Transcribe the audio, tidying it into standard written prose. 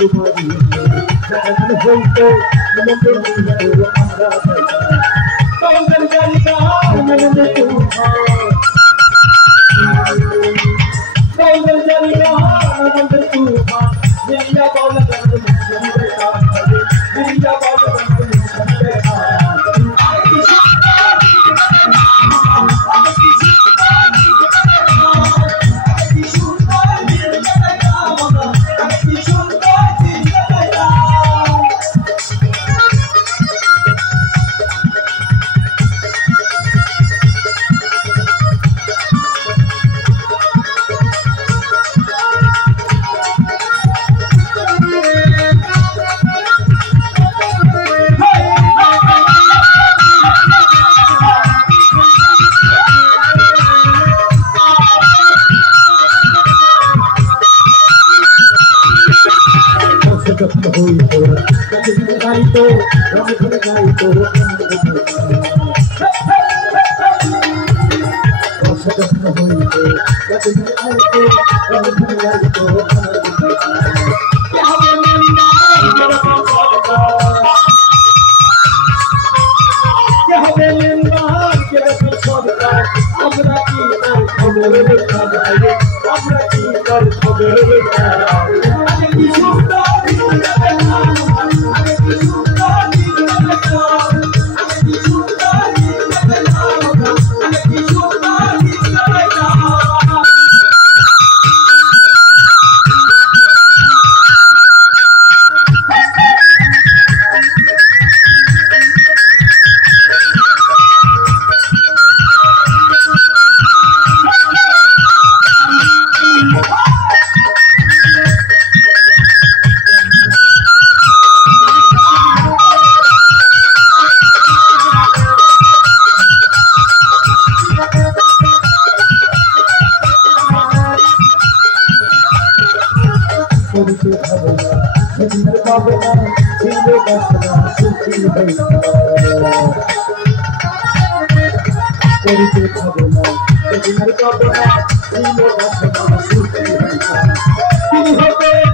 দুবারি জানি হইতো মন্দির হইতো আমরা তোমাদের জায়গা মনে তুফান তোমাদের জায়গা মনে তুফান মেরিয়া বলে গন্ধ মুঝে কাজ করে মেরিয়া বলে গন্ধ মুঝে কাজ হইতো কাছে গাইতো রঙে ধরে গাইতো অসদস্য হইতো কাছে গাইতো রঙে ধরে গাইতো আমরা কি খবর আমরা কি খবর করতে হবে না সেদিনের পাবে না ছিল বাসনা সুখী হইতা করতে হবে না সেদিনের পাবে না ছিল বাসনা সুখী হইতা তিনি হবে